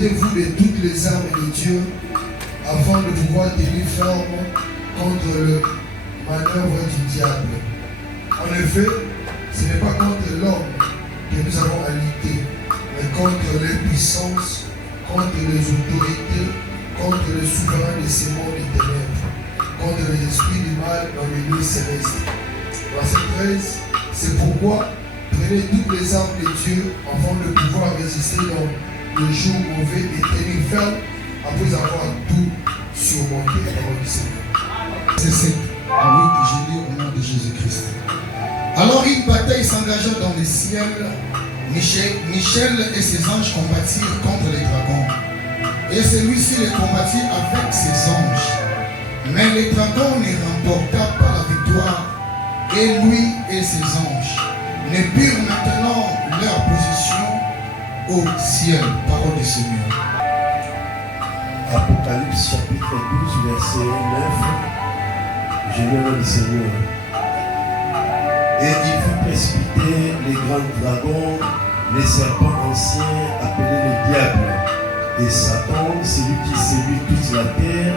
revêtez-vous de toutes les armes de Dieu afin de pouvoir tenir ferme contre le manœuvre du diable. En effet, ce n'est pas contre l'homme que nous avons à lutter, mais contre les puissances, contre les autorités, contre les souverains de ces mondes des ténèbres, contre les esprits du mal dans les lieux célestes. Verset 13, c'est pourquoi prenez toutes les armes de Dieu afin de pouvoir résister dans le jour mauvais et tenir ferme après avoir tout surmonté avant le Seigneur. C'est 7. Ah oui, je lis au nom de Jésus-Christ. Alors une bataille s'engagea dans le ciel. Michel et ses anges combattirent contre les dragons. Et celui-ci les combattit avec ses anges. Mais les dragons ne remporta pas la victoire. Et lui et ses anges ne purent maintenant leur position au ciel. Parole du Seigneur. Apocalypse chapitre 12, verset 9. Je lis au nom du Seigneur. Et il fit précipiter les grands dragons, les serpents anciens appelés le diable, et Satan, celui qui séduit toute la terre.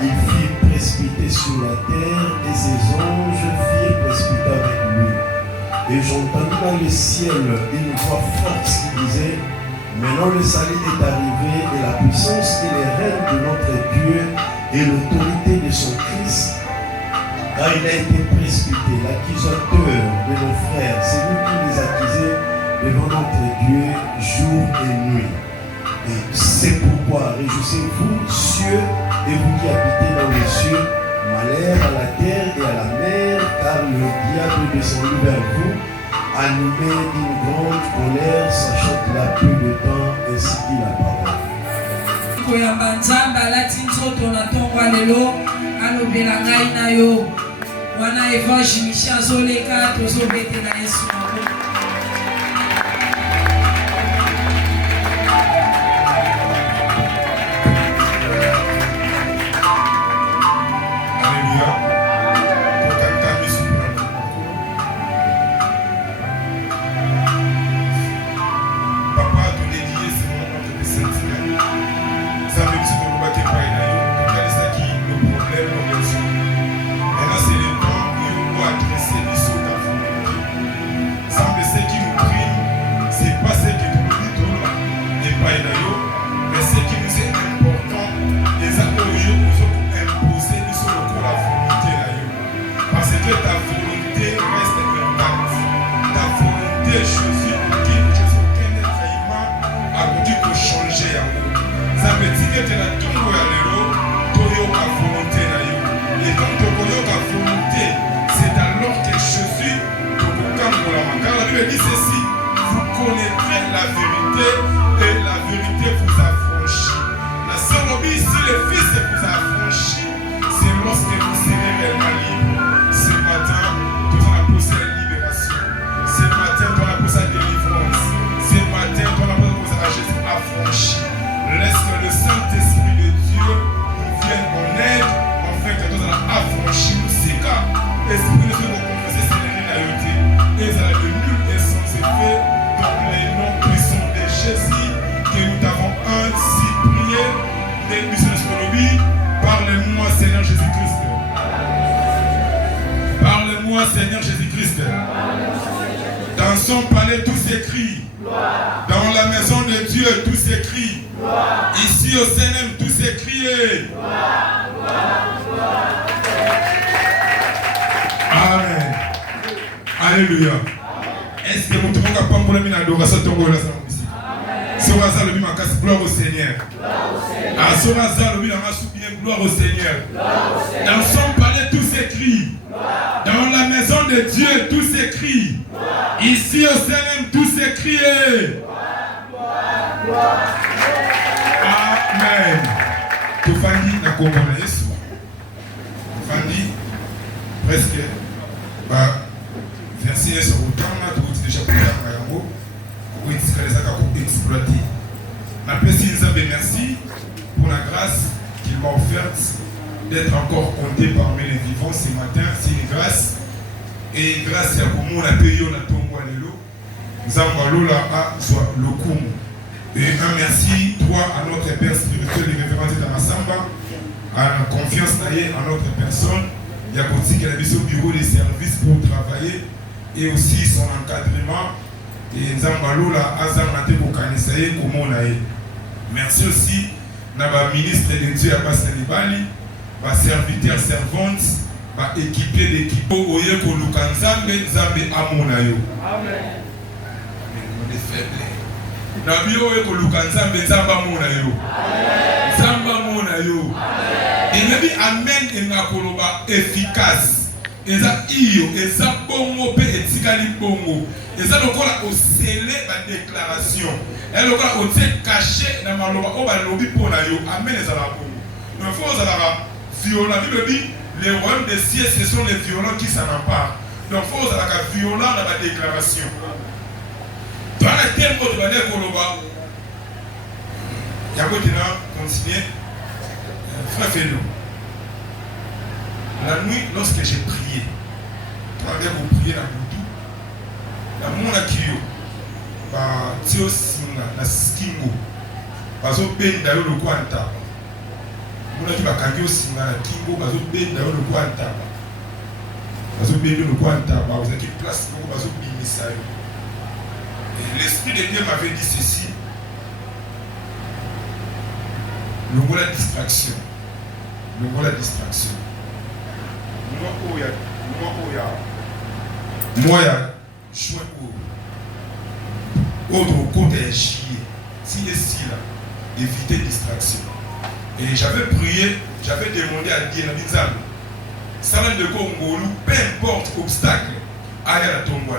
Il fit précipiter sur la terre, et ses anges firent précipiter avec lui. Et j'entendis dans le ciel une voix forte qui disait: maintenant le salut est arrivé, et la puissance et les règnes de notre Dieu, et l'autorité de son Christ. Car il a été précipité, l'accusateur de nos frères, c'est lui qui les accusait devant notre Dieu jour et nuit. Et c'est pourquoi réjouissez-vous, cieux, et vous qui habitez dans les cieux, malheur à la terre et à la mer, car le diable descendu vers vous, animé d'une grande colère, sachant qu'il a peu de temps, ainsi dit la parole. Wana evangelisha zoleka tozobete na Yesu. Parle-moi, Seigneur Jésus-Christ. Parle-moi, Seigneur Jésus-Christ. Dans son palais, tout s'écrit. Dans la maison de Dieu, tout s'écrit. Ici au CNM, tout s'écrit. Amen. Alléluia. Est-ce que vous trouvez pas pour le adoration de Tongo? Gloire au Seigneur. Gloire au Seigneur. Dans son palais, tout s'écrit. Dans la maison de Dieu, tout s'écrit. Ici au CNM, tout s'écrit. Amen. Tu fandi na komona Yesu. Fandi presque verset sur le temps là, tu déjà pour la yango. Pour exploiter. Merci pour la grâce qu'il m'a offerte d'être encore compté parmi les vivants ce matin. C'est une grâce. Et grâce à comment on a payé, on a tombé à l'élo. Nous avons l'eau là à soit le coup. Et un merci, toi, à notre Père spirituel, le révérend de Massamba, à la confiance en notre personne. Il y a aussi qu'il a mis au bureau des services pour travailler et aussi son encadrement. Et Nzambalo, la Azamate Kokanisaye, comment on a eu. Merci aussi à ministre de Dieu Abbas Nalibali, à serviteur, servante, à équipier d'équipe. Oye Kolukanzambe, Zambe Amonayo. Amen. On est faible. Nabi oye Kolukanzambe, Zamba Amonayo. Zamba Amonayo. Et Nabi Amen et Nakoloba efficace. Eza iyo, eza bongo pe etikali bongo. Eza lokola o scellé ba déclaration. Et lokola o te caché na maloba o ba lobi pona yo. Amen ezala bongo. Donc faut ezala violent. La Bible dit les royaumes des cieux ce sont les violents qui s'en emparent. Donc faut ezala ka violent na ba déclaration. Dans la tempo de ba koloba. Yako tina continuer. Frère Félo. La nuit, lorsque j'ai prié, quand vous priez dans le tout, la mona kiyo, ba tio singa na skingo, bazo benda yo loko antaba. Mona ki bakangi yo singa na kingo, bazo benda yo loko antaba. Bazo benda yo loko antaba, vous avez place loko bazo bimisa yo. Et l'Esprit de Dieu m'avait dit ceci. Le mot la distraction. Le mot la distraction. Moi, je suis autre côté chier. Si et si là, éviter distraction. Et j'avais prié, j'avais demandé à Dieu, Salam de Congo, peu importe obstacle, aïe à la tombe.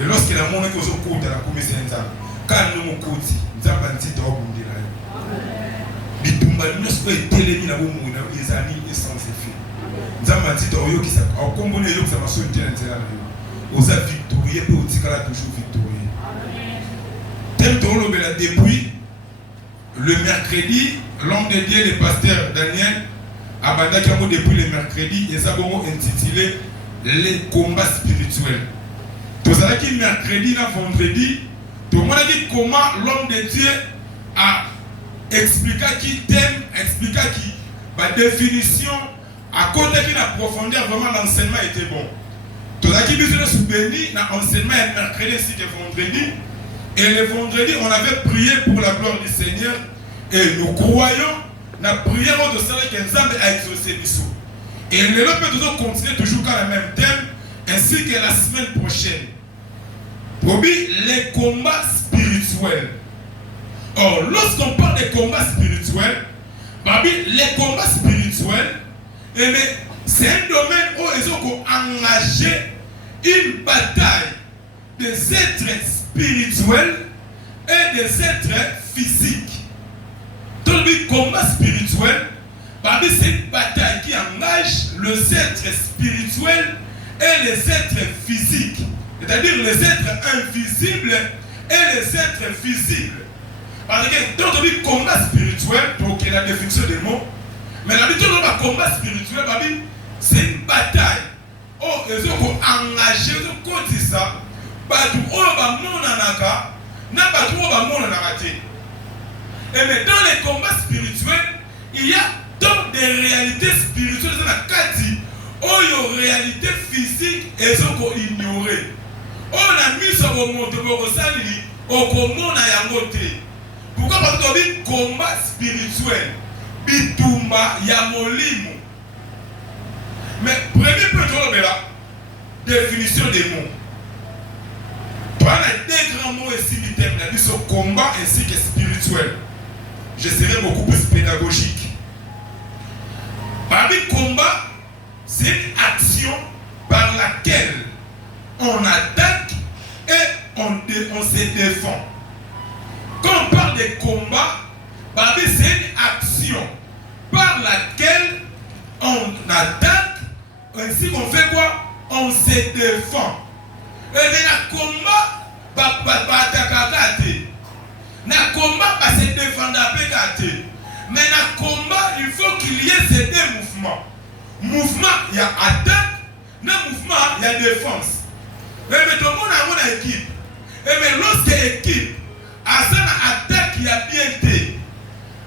Et lorsqu'il a montré que je côté à la commission, quand nous sommes côté, nous avons un petit droit pour dire là. Bitumba, nous sommes télémis là où nous avons des amis et sans effet. Nous avons dit que qui s'est combiné avec sa maçon interne. Nous avons victorieux et nous avons toujours victorieux. Tel que depuis le mercredi, l'homme de Dieu, le pasteur Daniel, a bandé depuis le mercredi, et ça a intitulé les combats spirituels. Tout ça qui mercredi, vendredi, tout le monde a dit comment l'homme de Dieu a expliqué qui thème, expliqué qui la définition. À côté de la profondeur, vraiment l'enseignement était bon. Tout ça qui besoin de béni, l'enseignement est mercredi ainsi que vendredi. Et le vendredi, on avait prié pour la gloire du Seigneur. Et nous croyons, la prière de cela qu'Enzambe a exaucé Bissou. Et le lendemain, nous allons continuer toujours dans le même thème, ainsi que la semaine prochaine. Pour les combats spirituels. Or, lorsqu'on parle des combats spirituels, les combats spirituels, c'est un domaine où ils ont engagé une bataille des êtres spirituels et des êtres physiques. Dans le combat spirituel, c'est une bataille qui engage les êtres spirituels et les êtres physiques. C'est-à-dire les êtres invisibles et les êtres visibles. Parce que dans le combat spirituel, donc la définition des mots, mais la vie dans le combat spirituel, c'est une bataille. Oh, ils ont engagé, ils ont dit ça. Et mais dans les combats spirituels, il y a tant de réalités spirituelles dans la Kati. Oh, il y a une réalité physique et ils ont ignoré. On a mis sur le monde de Borosali, au commun à Yamote. Pourquoi? Parce qu'on dit combat spirituel. Bitumba Yamolimu. Mais premier point de la définition des mots. On a deux grands mots ici du thème, la vie sur combat ainsi que spirituel. Je serai beaucoup plus pédagogique. Parmi combat, c'est une action par laquelle on attaque et on se défend. Quand on parle de combat, c'est une action par laquelle on attaque, ainsi qu'on fait quoi? On se défend. Et le combat, le combat, se défendre. Mais le combat, il faut qu'il y ait ces deux mouvements. Mouvement, il y a attaque. Dans le mouvement, il y a défense. Mais tout le monde a une équipe. Et mais lorsque l'équipe a une attaque, attaque ya bien te.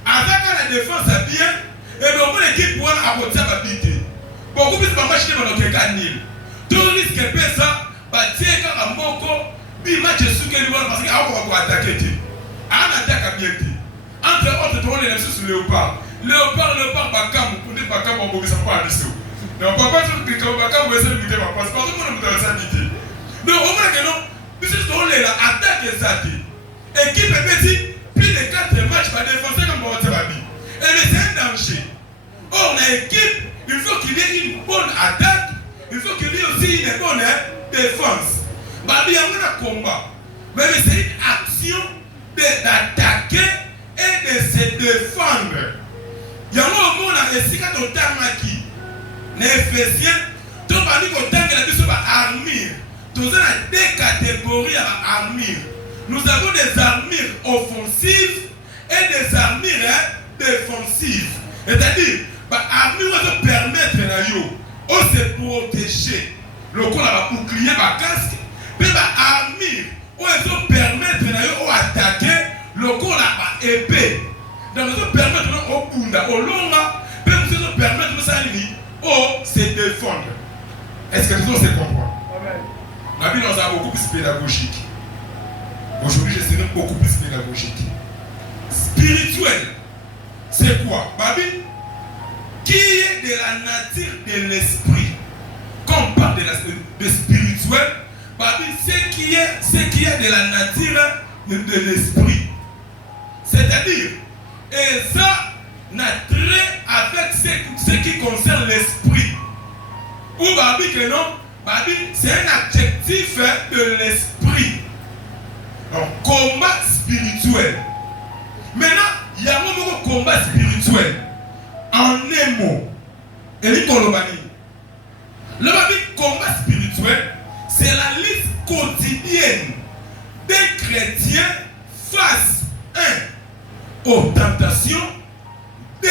Attaque la défense à bien, et bien on l'équipe pour apporter à bité. Beaucoup plus de matchs qui vont nous gagner. Tout risque de ça, bâtir comme un moko, bi match sous quel niveau parce qu'il va attaquer. Un attaque à bien te. Entre autres, tu vois les nations sur Léopard. Léopard, Bakam, pour dire Bakam, on ne peut pas aller sur. Mais on ne peut pas dire que Bakam va essayer de lutter parce que tout le monde a sa lutter. Donc, au moins que non, puisque on est là, attaque et ça. Équipe est petite, plus de 4 matchs va défoncer comme on va dire. Et c'est un danger. Or, dans l'équipe, il faut qu'il y ait une bonne attaque, il faut qu'il y ait aussi une bonne défense. Babi, il y a un combat. Mais c'est une action d'attaquer et de se défendre. Il y a un moment où si quand on qui les Éphésiens, tout le monde dit que la armure. Nous avons deux catégories d'armure. Nous avons des armures offensives et des armures défensives. C'est-à-dire, l'armure va permettre de se protéger. Le corps va bouclier, va casque. Puis l'armure va permettre d'attaquer. Le corps va épée. Donc, nous permettre au Bunda, au Longa, puis nous permettre de se défendre. Est-ce que tout le monde se comprend? Ma vie nous a beaucoup plus pédagogique. Aujourd'hui, je serai beaucoup plus pédagogique. Spirituel, c'est quoi? Babi, qui est de la nature de l'esprit? Quand on parle de spirituel, Babi, ce qui est de la nature de l'esprit. C'est-à-dire, et ça n'a trait avec ce qui concerne l'esprit. Ou Babi que non, Babi, c'est un adjectif de l'esprit. Donc, combat spirituel. Maintenant, il y a un combat spirituel. En un mot. Et le Babi, combat spirituel, c'est la liste quotidienne des chrétiens face 1 aux tentations, 2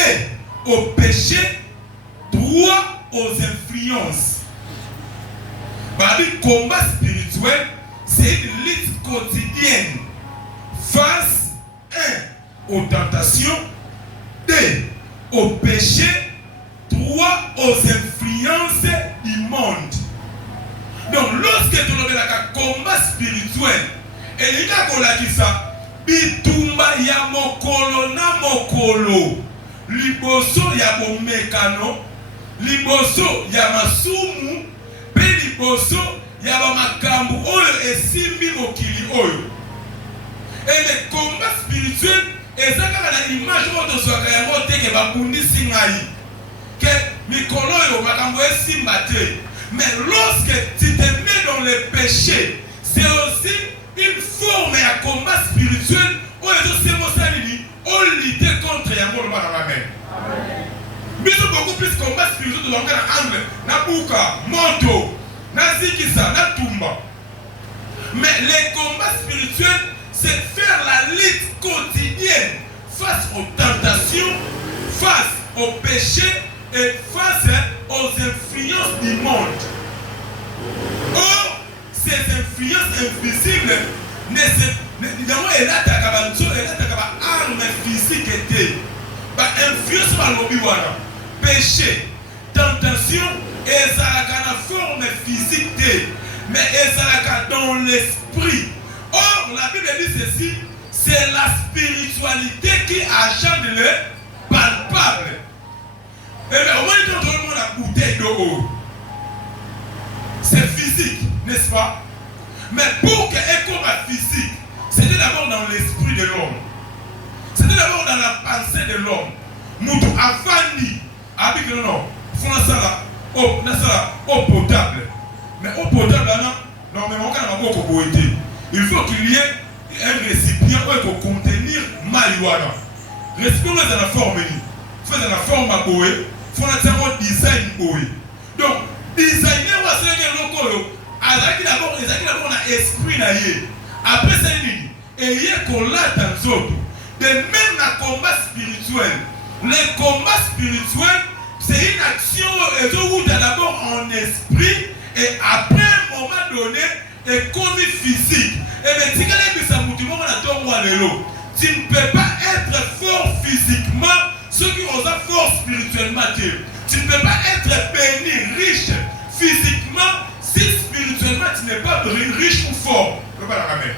au péché, 3 aux influences. Babi, combat spirituel, c'est une liste quotidienne. Face 1 aux tentations, 2 au péché, 3 aux influences du monde. Donc, lorsque tu as un combat spirituel, et il y a ça, bitumba ya mokolo na mokolo, liboso ya bomekano, liboso ya masumu, pe liboso ya bamakambu oyo esimbi mokili oyo. Et le combat spirituel est ça la image de ce que tu as bundisi ngai que mikolo yo makambo esimba te. Mais lorsque tu te mets dans le péché, c'est aussi une forme de combat spirituel où les gens lutter contre Yango dans la main. Mais il y a beaucoup plus de combat spirituel dans l'angle, na Buka, Monto, na Zikisa, na Tumba. Mais les combats spirituels, c'est faire la lutte quotidienne face aux tentations, face aux péchés et face aux influences du monde. Or, ces influences invisibles armes physiques étaient influence par l'obiwana, péché, tentation, et ça a une forme physique, mais ça a dans l'esprit. Or, la Bible dit ceci, c'est la spiritualité qui agit le palpable. Et bien, au moins, quand tout le monde a bouteille d'eau, c'est physique, n'est-ce pas? Mais pour que un combat physique, c'était d'abord dans l'esprit de l'homme. C'était d'abord dans la pensée de l'homme. Moutou Afandi, avec le nom, eau potable. Mais eau potable, normalement, il faut qu'il y ait un récipient pour contenir marijuana. Le récipient est dans la forme, il faut dans la forme à boé, il faut un design boé. Donc, designer, on va se dire le d'abord, on a esprit naïe. Après ça, il y a qu'on l'a dans autres. De même le combat spirituel. Le combat spirituel, c'est une action où tu as d'abord en esprit et après un moment donné, et comme physique. Et bien, si tu as tu ne peux pas être fort physiquement, ceux qui ont fort spirituellement. Tu ne peux pas être béni, riche physiquement, si spirituellement tu n'es pas riche ou fort. Amen.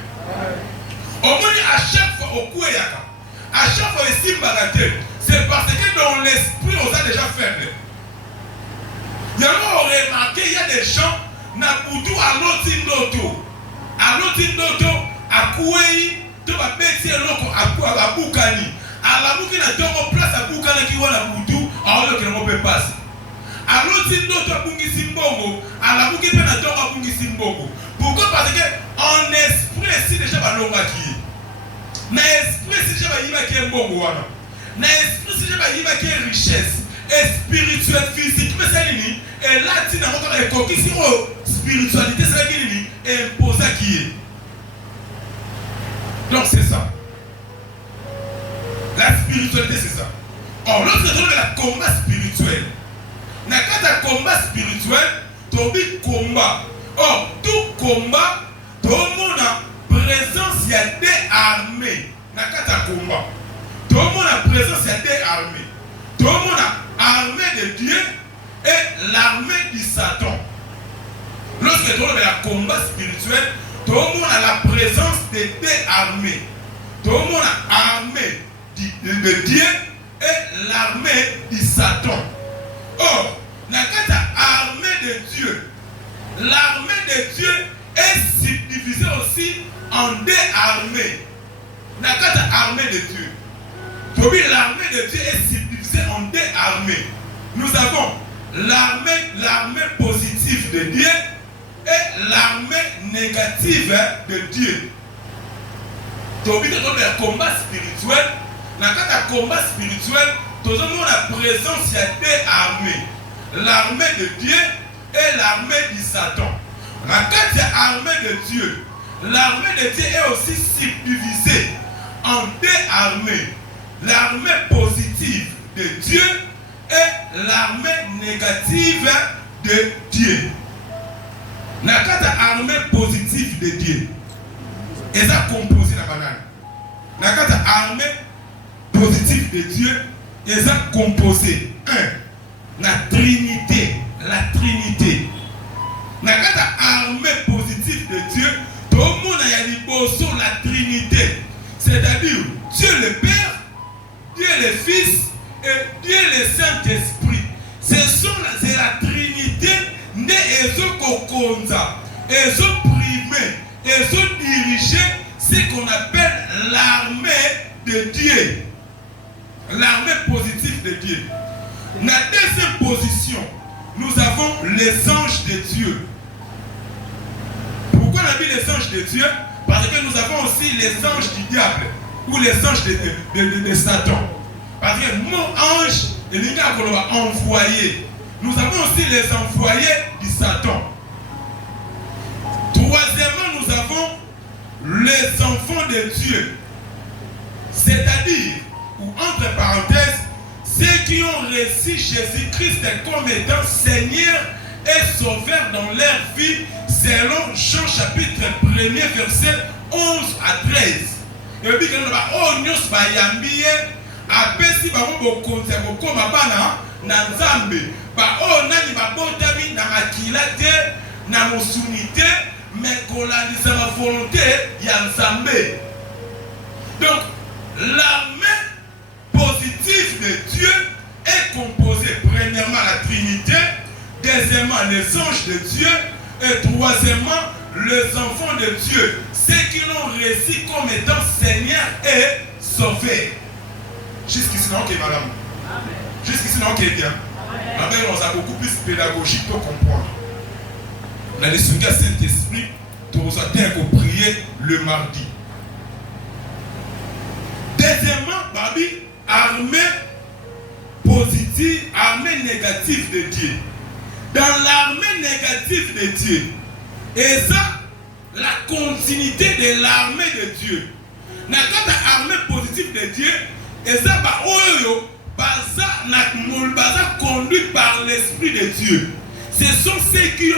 Au moins, à chaque fois, au Kouéaka, à chaque fois, ici, c'est parce que dans l'esprit, on a déjà faible. Il y a remarqué, il y a des gens, Nabudu à l'Otindoto, à Kouéi, tu vas bêter l'autre à Boukani. À la Boukani, tu as place à Boukani qui va à Nabudu, alors que l'on peut passer. À l'Otindoto à Bungisimbogo, à la Boukani, tu as à Bungisimbogo. Pourquoi? Parce qu'en esprit, si déjà va l'onga qui est. Dans l'esprit, si déjà va y qui est bon. Dans l'esprit, si déjà va y qui est richesse. Et spirituel, physique, mais c'est nini. Et là, tu n'as pas de coquille sur spiritualité, c'est nini. Et imposé qui est. Donc c'est ça. La spiritualité, c'est ça. Or, lorsque tu as le combat spirituel, dans le combat spirituel, tu as dit combat. Or, tout combat, tout le monde a présence, il y a des armées. Dans le combat, tout le monde a présence, il y a des armées. Tout le monde a armée de Dieu et l'armée du Satan. Lorsque tu as le combat spirituel, tout le monde a la présence de deux armées. Tout le monde a armée de Dieu et l'armée du Satan. Or, dans l'armée de Dieu, l'armée de Dieu est subdivisée aussi en deux armées. Dans l'armée de Dieu, l'armée de Dieu est subdivisée en deux armées. Nous avons l'armée positive de Dieu et l'armée négative de Dieu. Dans le combat spirituel, dans le combat spirituel, tout le monde a présence, il y a deux armées. L'armée de Dieu et l'armée du Satan. Dans l'armée de Dieu, l'armée de Dieu est aussi subdivisée en deux armées. L'armée positive de Dieu et l'armée négative de Dieu. Dans l'armée positive de Dieu, et ça composé la banane. Dans l'armée positive de Dieu, et ça composé. La Trinité. La Trinité. Dans l'armée positive de Dieu, tout le monde a dit sur la Trinité. C'est-à-dire Dieu le Père, Dieu le Fils et Dieu le Saint-Esprit. C'est la Trinité ne ezokokonza, ezoprimé, ezodirigé, ce qu'on appelle l'armée de Dieu. L'armée positive de Dieu. Dans la deuxième position, nous avons les anges de Dieu. Pourquoi on a mis les anges de Dieu? Parce que nous avons aussi les anges du diable ou les anges de Satan. Parce que mon ange, il y a qu'on va envoyer. Nous avons aussi les envoyés du Satan. Troisièmement, nous avons les enfants de Dieu. C'est-à-dire, ou entre parenthèses, ceux qui ont reçu Jésus-Christ comme étant Seigneur et Sauveur dans leur vie, selon Jean chapitre 1er, verset 11 à 13. Et puis, nous avons apesi bango bokonzi ya kokoma bana na Nzambe ba o nani babotami na makila te na mosuni te mais kolandisa la volonté ya Nzambe. Donc l'armée positive de Dieu est composée premièrement la Trinité, deuxièmement les anges de Dieu et troisièmement les enfants de Dieu, ceux qui l'ont reçu comme étant Seigneur et Sauveur. Jusqu'ici, non, ok, madame. Jusqu'ici, non, ok, bien. Amen. On a beaucoup plus pédagogique pour comprendre. Dans les sujets Saint-Esprit, tu as prier le mardi. Deuxièmement, Babi, armée positive, armée négative de Dieu. Dans l'armée négative de Dieu, et ça, la continuité de l'armée de Dieu. Dans l'armée positive de Dieu, et ça, conduit par l'Esprit de Dieu. Ce sont ceux qui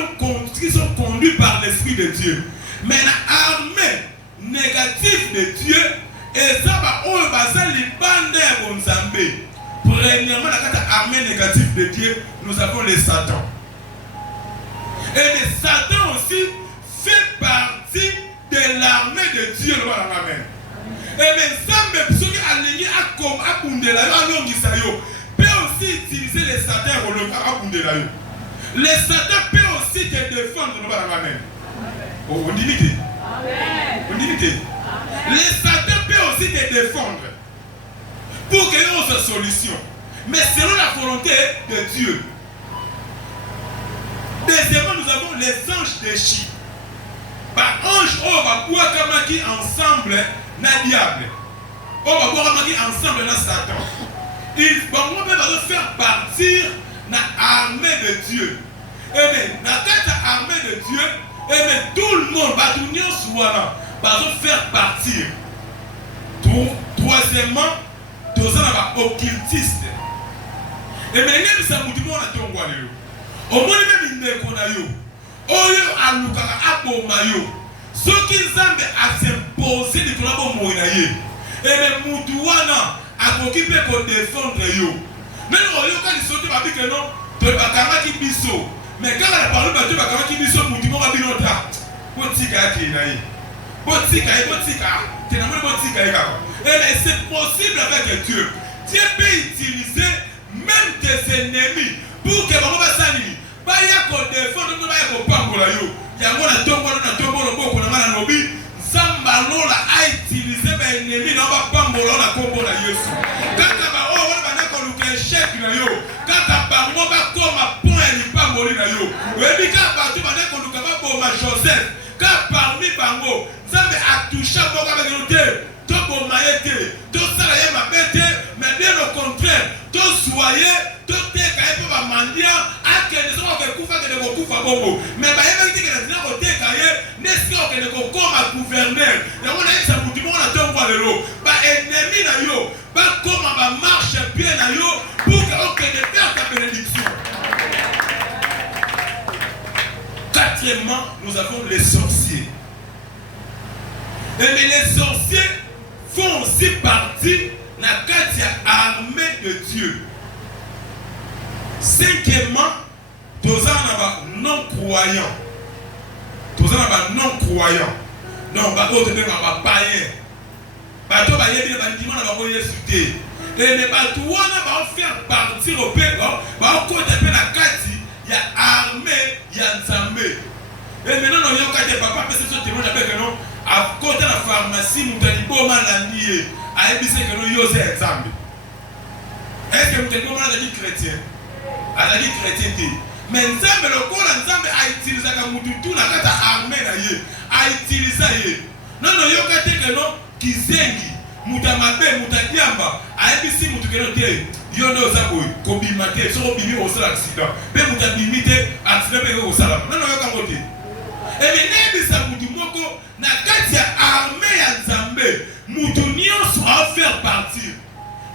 sont conduits par l'Esprit de Dieu. Mais l'armée négative de Dieu, et ça, baza libanda ya bonzambe. Premièrement, dans la armée négative de Dieu, nous avons les Satan. Et les Satan aussi fait partie de l'armée de Dieu. Amen. Et les Zambé, ceux qui ont aligné à comme à Bundela, peut aussi utiliser les Satan à Bundela. Les Satan peut aussi te défendre. Amen. On dit vite. On dit vite. Les Satan peut aussi te défendre pour qu'il y ait une solution. Mais selon la volonté de Dieu. Deuxièmement, nous avons les anges déchis. Par ange, on va pouvoir camaki ensemble na diable. On va pouvoir camaki ensemble na Satan. Ils vont faire partir na armée de Dieu. Et bien, dans cette armée de Dieu, et bien, tout le monde va venir faire partir. Troisièmement, tous les occultistes. Et bien, nous sommes tous les gens. Au moins, même les gens oyo alukaka aboma yo soki nzambe asimposer likolo bomoi na ye ebe mutu wana akoki mpe kodefendre yo nani oyokani soki babike no bakangaki biso mais kaka na parole bato bakangaki biso mutu moko bino ta botika akei na ye botika tenamoni botika ye kaka ebe c'est possible avec Dieu. Dieu peut utiliser même tes ennemis pour que bango basalili baya ko défendre no baya ko pambola yo yango na tombola boko na ngana lobi nzamba lola a utiliser ba ennemi na ba pambola na kombola Yesu kaka ba o wana bana ko luka échec na yo kaka ba mo ba koma point ni pamboli na yo webi ka ba tu bana ko luka ba boma Joseph ka parmi bango nzambe a touché boka ba yote to boma yete to sala ye mabete mais bien au contraire to soyez to teka ye pa mandia akende so ko kufa ke ko kufa bongo mais ba yeba teke na dina ko teka ye neski ko ke ko koma gouverneur ya wona esa mutu mo na tongo lelo ba ennemi na yo ba koma ba marche bien na yo pour que o ke de faire ta bénédiction. Quatrièmement, nous avons les sorciers. Et les sorciers font aussi partie de la armée de Dieu. Cinquièmement, tous les non-croyants. Tous les non-croyants. Non, pas d'autres même pas païens. Pas d'autres païens, mais pas dimanche, pas qu'on y est. Et les bateaux vont faire partir au pays, vont côté de la carte, il y a armée, il y a Nzambé. Et maintenant, nous avons dit papa, parce que ce témoin avec nous, à côté de la pharmacie, nous avons dit bon mal à nier, à ébisser que nous avons dit Nzambé. Est-ce que nous avons dit chrétien? A dit chrétien. Mais Nzambé, le corps Nzambé a utilisé comme tout la carte armée a utilisé. Non, nous avons dit que nous, qui zengi, Moutamabe, Moutadiamba, a ébissi Moutoukénoté. Yono Zaboy, Kobimate, so bimi au sala accident. Be muta bimite accident be au sala. Non non yoka ngote. Et bien nebisa mutu moko na kati ya armée ya Nzambe, mutu nyonso a faire partir.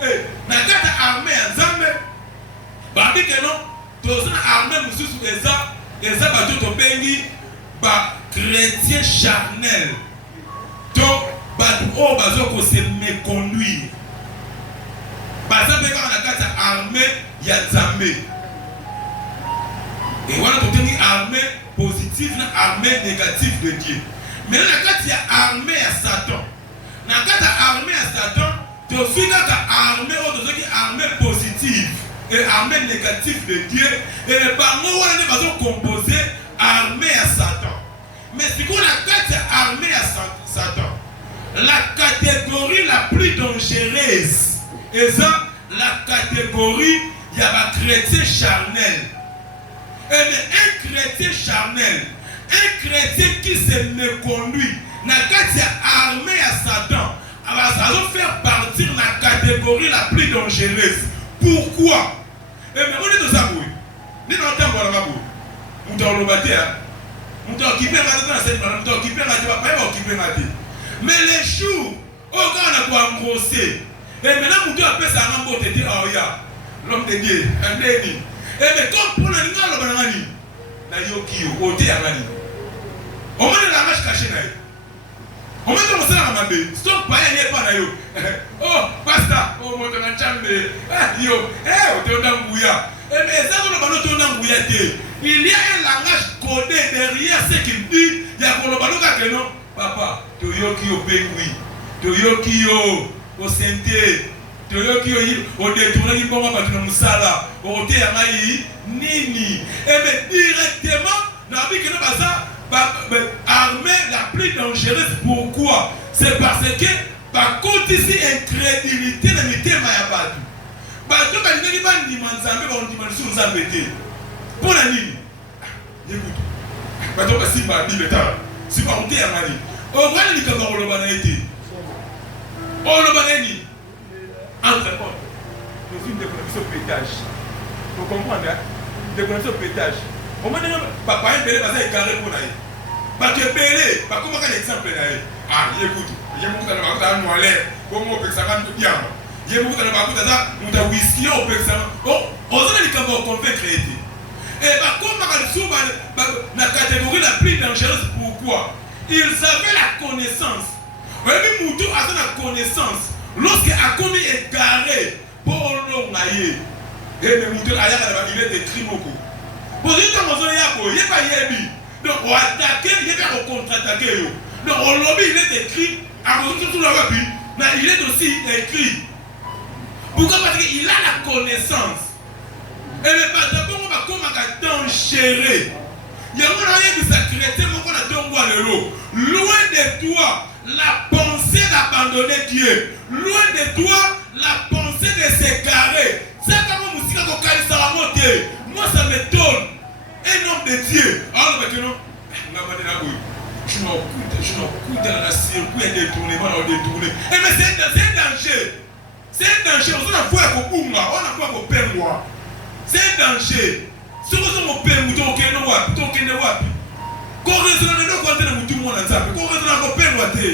Eh, na kati ya armée ya Nzambe, ba bike non, tozana armée mususu eza bato to bengi ba chrétien charnel. Donc bato o bazoko se méconduire. Par exemple, quand on a une armée, il y a Nzambé. Et voilà, tu as une armée positive, une armée négative de Dieu. Mais quand il y a armée à Satan, dans l'armée à Satan, tu as une armée armée positive et armée négative de Dieu. Et par moi, on va composer armée à Satan. Mais si on a armée à Satan, la catégorie la plus dangereuse, et ça, la catégorie, il y a un chrétien charnel. Et un chrétien charnel, un chrétien qui se méconduit, n'a qu'à armé à Satan, alors ça va faire partir de la catégorie la plus dangereuse. Pourquoi? Et mais on est dans ça, oui. Nous sommes dans le temps, nous sommes dans le bâtiment. Nous sommes occupés à nous sommes occupés à mais les jours, on a quoi engrosser. Et maintenant, vous devez appeler ça un mot de dire, oh ya, l'homme de Dieu, un déni. Et mais comme pour l'animal, on va dire, na yoki, au thé à l'animal. On va dire la vache cachée. On met comme ça à ma belle. Stop, pas y aller par là. Oh, basta. Oh, mon ton chambre. Yo, on te donne bouilla. Mais ça, on va nous donner bouilla. Il y a un langage codé derrière ce qu'il dit. Il y a un ballon qui non. Papa, tu yo qui au pengui. Tu yo qui au santé. Tu yo qui au détourné qui bomba battu dans musala. Au thé à maï nini. Et bien directement, n'a vu que nous ça. Armée la plus dangereuse, pourquoi? C'est parce que par contre ici incrédulité de mettre ma yabatu. Bato ba ni ba ni manzambe ba on dit sur zambete. Pour la nuit. Écoute. Bato ba si ba bi beta. Si ba on te amani. O ba ni ka ba lo ba na été. O lo ba na ni. Entre porte. Nous une déconnexion pétage. Vous comprenez? Déconnexion pétage. On m'a dit papa est belé parce qu'il est carré pour naïe. Parce que belé, pas comme un exemple naïe. Ah, écoute, il y a beaucoup de gens qui ont noyé, comme on peut savoir tout bien. Il y a beaucoup de gens qui ont whisky, on peut savoir. Oh, on a dit qu'on peut créer. Et bah comme la catégorie la plus dangereuse, pourquoi? Ils avaient la connaissance. Même Moutou a la connaissance. Lorsqu'il a commis égaré pour l'homme naïe. Et le Moutou a il est des crimes au coup. Pour dire que nous avons dit que donc on attaque, il va contre-attaquer. Donc on lobby, il est écrit, à cause de tout le monde, mais il est aussi écrit. Pourquoi? Parce qu'il a la connaissance. Et le patron va comme un dangereux. Il y a un moyen de s'accréter, mais on a donné l'eau. Loin de toi, la pensée d'abandonner Dieu. Loin de toi, la pensée de s'égarer. C'est comme musique qu'on a monté. Moi, ça m'étonne. Un homme de Dieu. Alors, maintenant, je n'en dans la circuit et détournement, on détourné. Mais c'est un danger. C'est un danger. On a voix pour Boumba, on a voix pour Pemwa. C'est un danger. Si vous avez un père, vous avez un wap, vous avez un wap. Quand vous avez un côté de tout le monde, quand vous avez un père, vous avez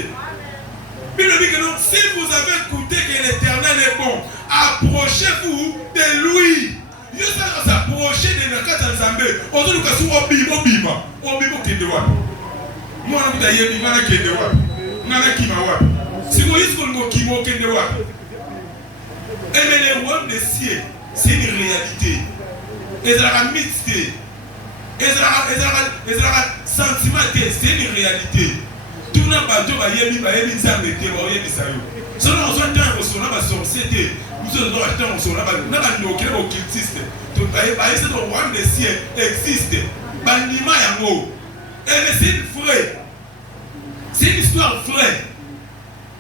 un. Si vous avez écouté que l'Éternel est bon, approchez-vous de lui. Vous allez s'approcher de la carte d'Anzambé. On dit que si on bima, on bima qui est de wap. Moi, on a dit que on a qui est de wap. On a qui ma wap. Si vous dites qu'on a qui est de wap. Et les wap de ciel, c'est une réalité. Et la mixité. Et la sentiment, c'est une réalité. Tout le monde va dire que ça me dit selon on soit temps on soit là société nous sommes dans temps on soit là n'a pas nos créer occultiste tout bah c'est le roi des cieux existe bandima yango et c'est une vraie c'est une histoire vraie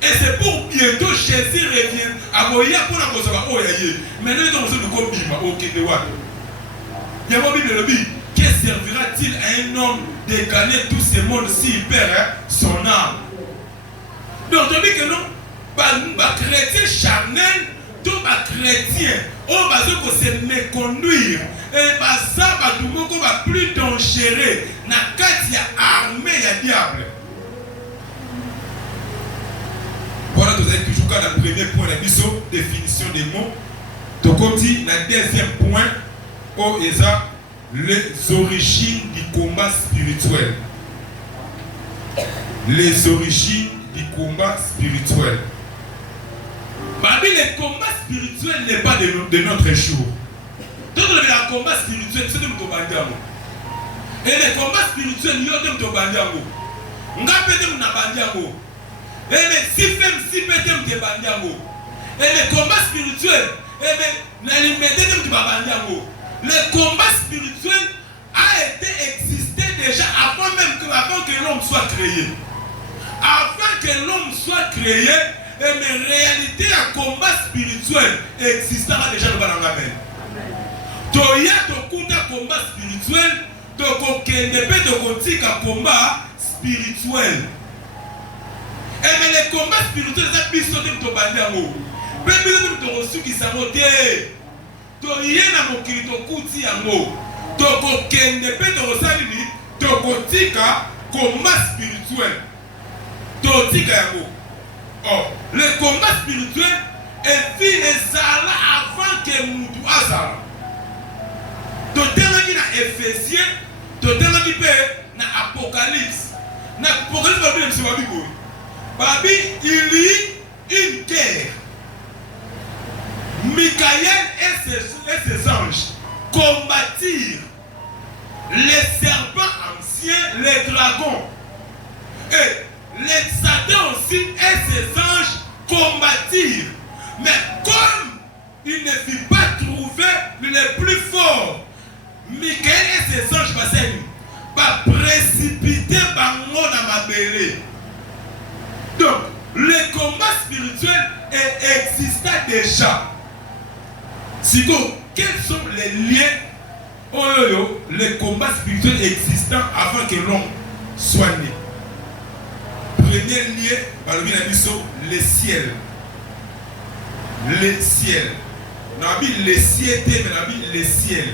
et c'est pour bientôt Jésus revient à Moïa pour la recevoir oh yaye maintenant ils ont besoin de quoi bima ok de what il y a Bible le dit que servira-t-il à un homme de gagner tout ce monde s'il perd son âme donc on dit que non bah chrétien charnel tout bah chrétien on va se méconduire et bah ça bah tout le monde va plus dangereux na kati ya armée ya diable. Voilà, vous avez toujours qu'à le premier point la mission définition des mots donc on dit le deuxième point au ESA les origines du combat spirituel. Les origines du combat spirituel. Le combat spirituel n'est pas de notre jour. Tout le combat spirituel, c'est de notre bandiamo. Et le combat spirituel, il y a de notre bandiamo. On a pété mon bandiamo. Et si même si pété mon bandiamo. Et le combat spirituel, et l'alimenter de notre bandiamo. Le combat spirituel a été existé déjà avant même que l'homme soit créé. Avant que l'homme soit créé, et mais réalité un combat spirituel existera déjà dans la main. Toya tokuta combat spirituel, tokokende pe tokotika combat spirituel. Et mais le combat spirituel c'est biso de tobandango. Pe biso de tokosuki samote. Toye na mokili tokuti yango. Tokokende pe tokosalini tokotika combat spirituel. Totika yango. Oh, le combat spirituel est fait avant que nous Azara. Totelaki na Éphésiens, totelaki pe na Apocalypse. Na Apocalypse va bien se babibo. Babi, il y a une guerre. Michael et ses anges combattirent les serpents anciens, les dragons. Et les Satan aussi et ses anges combattirent. Mais comme il ne fut pas trouvé le plus fort, Michael et ses anges va précipiter bango dans ma belle. Donc, le combat spirituel existait déjà. Sinon, quels sont les liens, les combats spirituels existants avant que l'homme soit né? Premier lien, le ciel. Le ciel. On dit le ciel, mais on dit le ciel.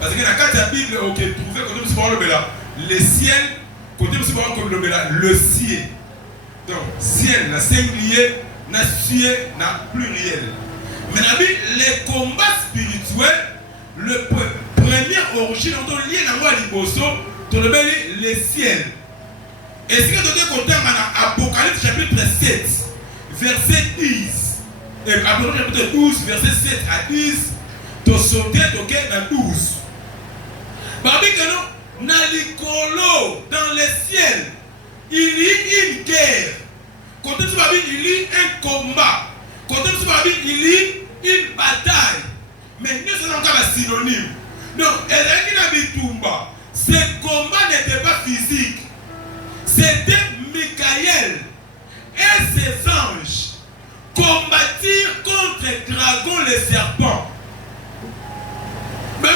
Parce que dans la Bible, ok, trouvé le ciel, côté le ciel. Donc, ciel, na singulier, na ciel, na pluriel. Mais on dit les combats spirituels, le premier origine, on doit lier dans le ciel. Et si on compte dans Apocalypse chapitre 7, verset 10, et Apocalypse chapitre 12, verset 7 à 10, tu sautes dans 12. Babi que nous, dans le ciel, il y a une guerre. Quand il y a un combat. Quand il y a une bataille. Mais nous sommes encore un synonyme. Donc, ce combat n'était pas physique. C'était Michael et ses anges combattirent contre les dragons, les serpents. Mais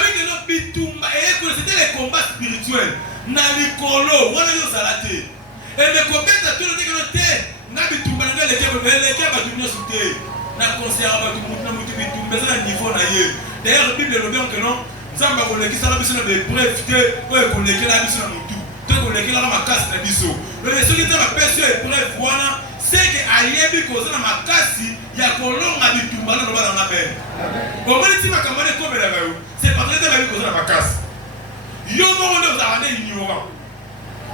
c'était les combats spirituels. Nalikolo, on a eu Zalate. Et les combats, tout le monde était na bitumba na les batumba sauté. Na conserve batumba bitumba ça niveau na yé. D'ailleurs Bible le bien que non, Zamba ko leki sala biso na be bref que oye ko leki la biso na mutu. To ko leki la makasi na biso. Mais ce qui est la personne bref wana c'est que ayebi ko na makasi ya kolonga bitumba na ba na ben. Bon mali tima kamane ko bela bayo. C'est pas très bien ko na makasi. Yo mo ndo za ane ignorant.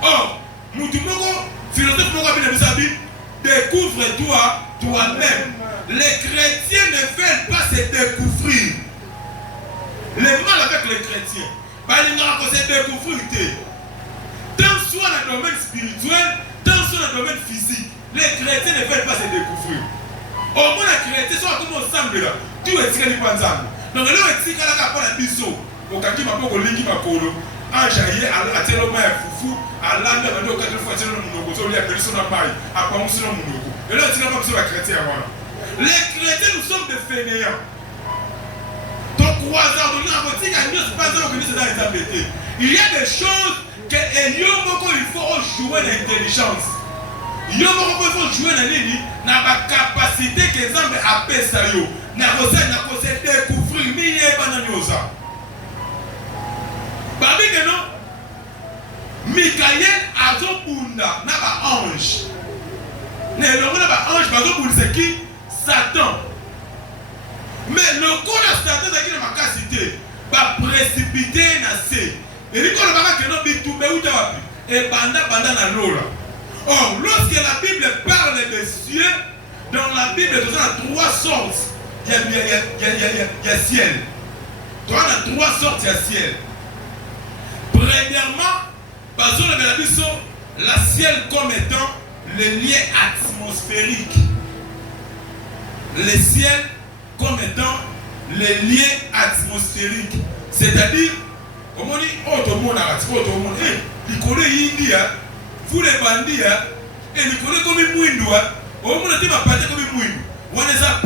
Oh, mutu moko philosophe moko bi na bisabi découvre-toi toi-même. Les chrétiens ne veulent pas se découvrir. Le mal avec les chrétiens, ils ne se découvrir. Tant soit dans le domaine spirituel, tant soit dans le domaine physique, les chrétiens ne veulent pas se découvrir. Au moins les chrétiens sont comme ensemble là. Tout est tiré du panzan. Donc là, on est tiré là pour la biseau. Au cas où ma peau lingi ma colo. Un jaillet à tellement foufou, à l'âme de l'eau, 4 fois sur le monde, il y a personne à paille, à pas sur le monde. Et là, tu n'as pas besoin de chrétiens. Les chrétiens, nous sommes des fainéants. Donc, croisant, il y a des choses que il faut jouer l'intelligence. Il faut jouer dans la capacité que les hommes appellent ça. Il faut découvrir. Babi que non, Michael a zobunda na ba ange. Ne longo na ba ange ba zobunda c'est qui? Satan. Mais le corps de Satan qui na makasité va précipiter na se. Et il ko ba que non bitumbe uta wapi. Et banda na lola. Or lorsque la Bible parle des cieux, dans la Bible il y a 3 sortes. Il y a ciel. Il y a 3 sortes de ciel. Premièrement, la ciel comme étant le lien atmosphérique. Le ciel comme étant le lien atmosphérique. C'est-à-dire, on dit, oh, tout le monde a dit, oh, tout le monde, il connaît India, vous les bandits, et il connaît comme une mouindou, au monde a dit, ma partie comme une mouindou. On est à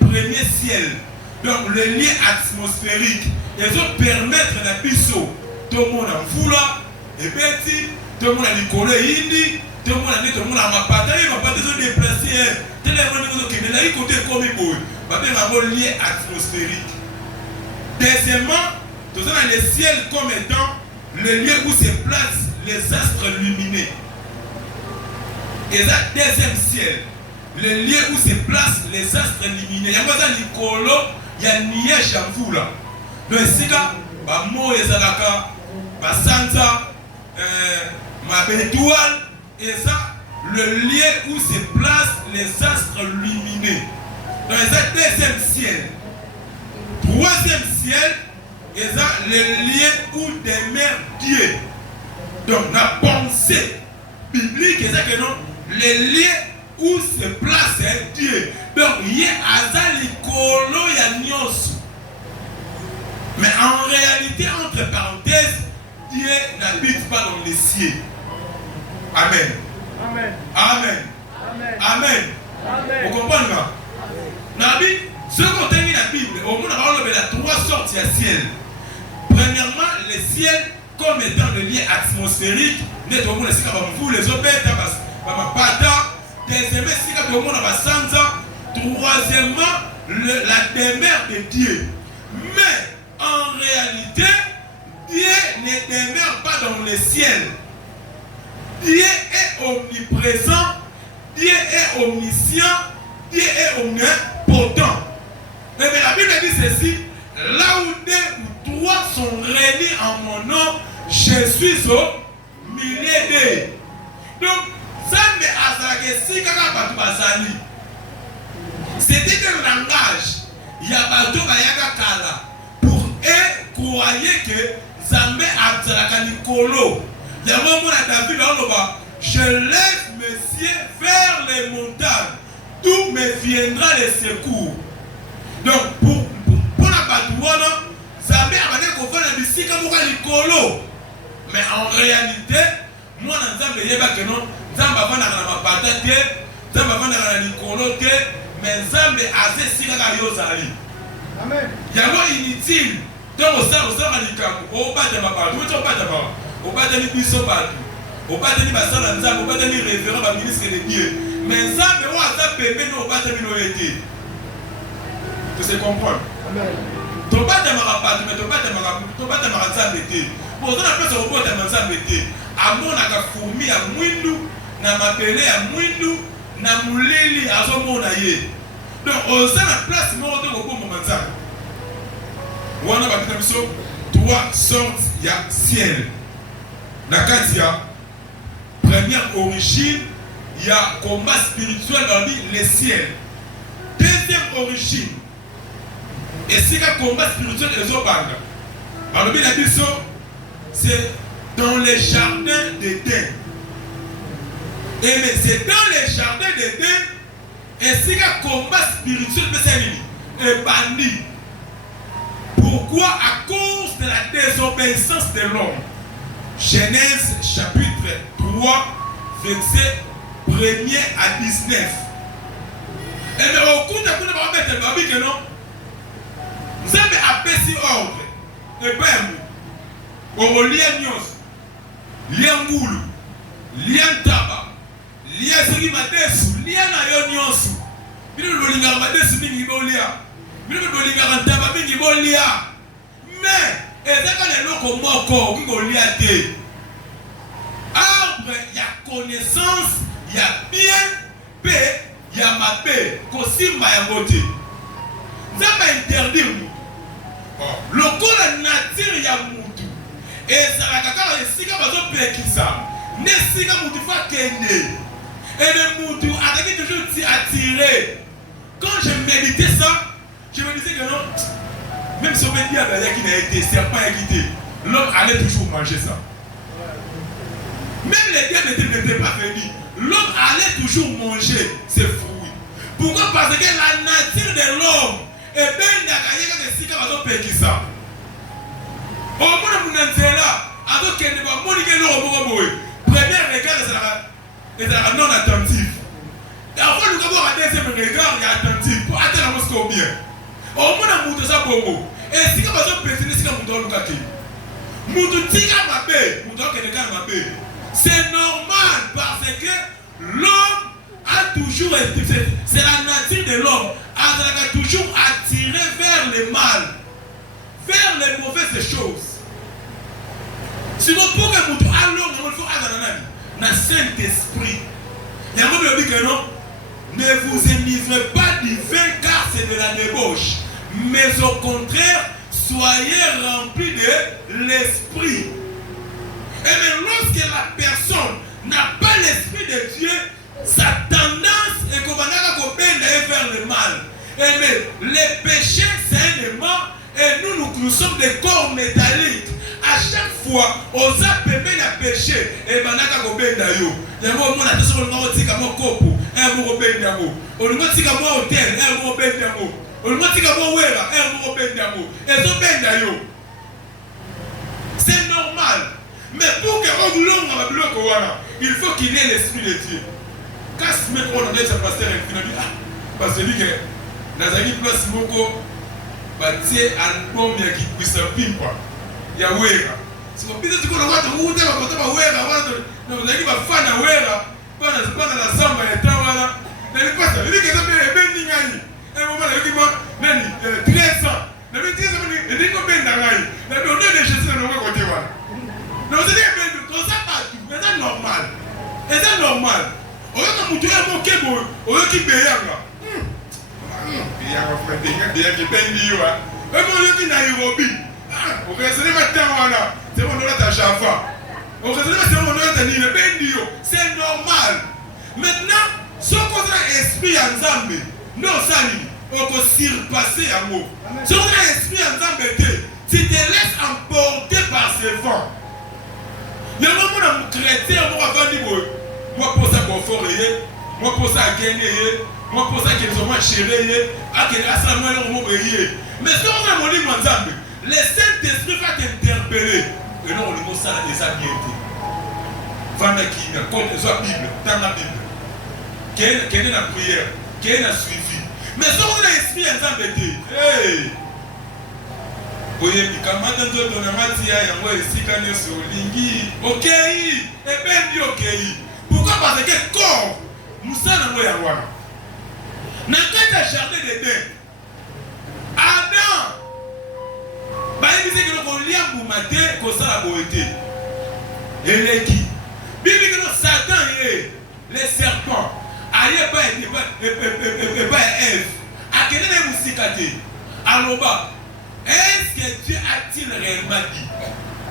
premier ciel. Donc, le lien atmosphérique. Ils vont permettre la biseau. Tout le monde a foula, et petit, tout le monde a dit qu'on est indi, tout le monde a dit que tout le monde a ma bataille, ma bataille sont déplacées, tout le monde qui est là, il côté comme il faut, ma belle a un lien atmosphérique. Deuxièmement, tout ça dans le ciel comme étant le lieu où se placent les astres lumineux. Et ça, deuxième ciel, le lieu où se placent les astres lumineux. Il y a quoi ça, Nicolo, il y a Niège en foula. Donc, ici, bah, moi, et Zalaka, Santa, ma belle étoile, et ça, le lieu où se placent les astres lumineux. Donc, c'est le deuxième ciel. Troisième ciel, c'est le lieu où demeure Dieu. Donc, la pensée biblique, c'est que non, le lieu où se place Dieu. Donc, il y a likolo ya nyonso. Mais en réalité, entre parenthèses, Dieu n'habite pas dans les cieux. Amen. Amen. Amen. Amen. Amen. Amen. Vous comprenez là? Nabi, ce qu'on dit dans la Bible, au monde il y a trois sortes de ciel. Premièrement, le ciel comme étant le lien atmosphérique, net au monde les obètes, deuxièmement, si au monde troisièmement, la demeure de Dieu. Mais en réalité, Dieu ne demeure pas dans le ciel. Dieu est omniprésent, Dieu est omniscient, Dieu est omnipotent. Mais la Bible dit ceci, là où deux ou trois sont réunis en mon nom, je suis au milieu d'eux. Donc, ça me azake si kaka batu bazali. C'était un langage. Il y a batu bayaka kala. Pour eux, croyaient que Zambé abzalaka nikolo. Il y a un moment à David, je lève mes yeux vers les montagnes, d'où me viendra le secours. Donc, pour la Badouana, Zambé a dit qu'on fait la musique comme Nikolo. Mais en réalité, moi, dans Zambé, il y a que non, Zambé a fait la patate, Zambé a fait la Nikolo, mais Zambé a fait si la Yozali. Amen. Il y a un inutile. Donc, on sait que on va te battre. On va tenir biso partout. On va tenir basala nzambe, on va tenir révérend ba ministre de Dieu. Mais nzambe on a bébé non on va tenir noyété. Tu sais comprendre? Amen. Tu vas te marapatu, mais tu vas te maranzambe té. Bon, ça la place au bout de nzambe té. Amona ka fourmi ya mwindu, na mapele ya mwindu, na mulili azomona ye. Donc, on sait la place mort de au bout de nzambe. Wana ba biso trois sortes ya ciel. Dans la première origine, il y a un combat spirituel dans le ciel. Deuxième origine, et c'est un combat spirituel des Obanga. Dans le Bible, c'est dans les jardins d'Éden. Et mais c'est dans les jardins d'Éden, et c'est un combat spirituel est banni. Pourquoi? À cause de la désobéissance de l'homme. Genèse chapitre 3, verset 1er à 19. Et bien, au cours de la Bible, nous avons non. Nous avons appelé ordre. Et bien, on lit Nyos, lien Moulou, lien Taba, lien Serimadesu, lien Ayo Nyos. Nous avons dit Madesu Mingibolia. Nous avons dit Taba Mingibolia. Mais, et c'est quand les locaux morts qui ont lié à Dieu. Arbre, il y a connaissance, il y a bien, paix, il y a ma paix, Kosimba et Moté. Ça va interdire nous. Le corps de la nature, il y a Moutou. Et ça va quand les sigas vont payer qui ça. Les sigas Moutou va kenner. Et le Moutou a toujours attiré. Quand je méditais ça, je me disais que non. Même si on me dit qu'il a été serpent équité, l'homme allait toujours manger ça. Même les dieux n'étaient pas venus. L'homme allait toujours manger ces fruits. Pourquoi? Parce que la nature de l'homme est bien d'accord avec ce qu'on a fait ça. Au moment où nous sommes là, avec que nous avons dit premier regard est non attentif. Et après nous avons un deuxième regard attentif pour atteindre ce qu'on bien. Au moment où nous sommes là, et si nous avons pétiné, si nous avons c'est normal parce que l'homme a toujours été, c'est la nature de l'homme, a toujours attiré vers le mal, vers les mauvaises choses. Sinon, pour que nous allons, il faut aller dans le Saint-Esprit. Il y a un moment dit que non, ne vous enivrez pas du vin car c'est de la débauche, mais au contraire, soyez remplis de l'esprit. Et même lorsque la personne n'a pas l'esprit de Dieu, sa tendance est qu'on va vers le mal. Et mais les péchés, c'est un aimant, et nous sommes des corps métalliques. À chaque fois, on a péché la péché, et banaka ko benda yo. Yango mona teso ko tika mo kopo, e mo benda mo. On mo tika mo hotel, e mo benda mo. On mo tika mo wera, e mo benda mo. Et zo benda yo. C'est normal. Mais pour que on l'onga bloque wana, il faut qu'il ait l'esprit de Dieu. Quand se met on a sa pasteur et finalement parce que dit que nazali place moko batie album ya kikwisa pimpa. Ya wera. Si on pisa tuko na watu wote wakatoka wera watu na uzaki bafana wera bana la samba ya tawala na nipata hivi kesa mbele bendi ngani mama na kimo nani 300 na mimi tisa mimi ndiko benda ngai na ndio ndio Jésus na ngoko kote wana na uzaki bendi comme ça pas c'est normal c'est normal oyoka mutu ya mokebo oyoki beyanga ya kwa frentinga dia kibendi yo oyoki Nairobi. Au raisonnement c'est mon nom à Java. Au raisonnement c'est mon nom à Nîmes. C'est normal. Maintenant, ce qu'on a esprit en Zambé, non, ça on peut surpasser un mot. Ce qu'on a esprit en Zambé, tu te laisses emporter par ce vent. Il y a un moment où chrétien, moi pour ça qu'on forêt, moi pour ça gagner, moi pour ça qu'ils ont chéri, à quel assaillement on va payer. Mais ce qu'on a mon livre en Zambé. Le Saint-Esprit va t'interpeller. Et non, on lui dit ça, les habiletés. Va mettre qui n'a pas de Bible, dans la Bible. Quelle est la prière? Quelle est la suivi? Mais si on a l'esprit embêté, hey! Voyez, quand on a dit que on a dit que on a ok, et bien dit ok. Pourquoi? Parce que le corps, nous sommes en train de dans quel jardin d'Éden, Adam. Il dit que nous lions pour mater comme ça la beauté. Et les qui? Bible que Satan est les serpents. Aïe pas Ève. À quel est vous cicaté? Alors bas. Est-ce que Dieu a-t-il réellement dit?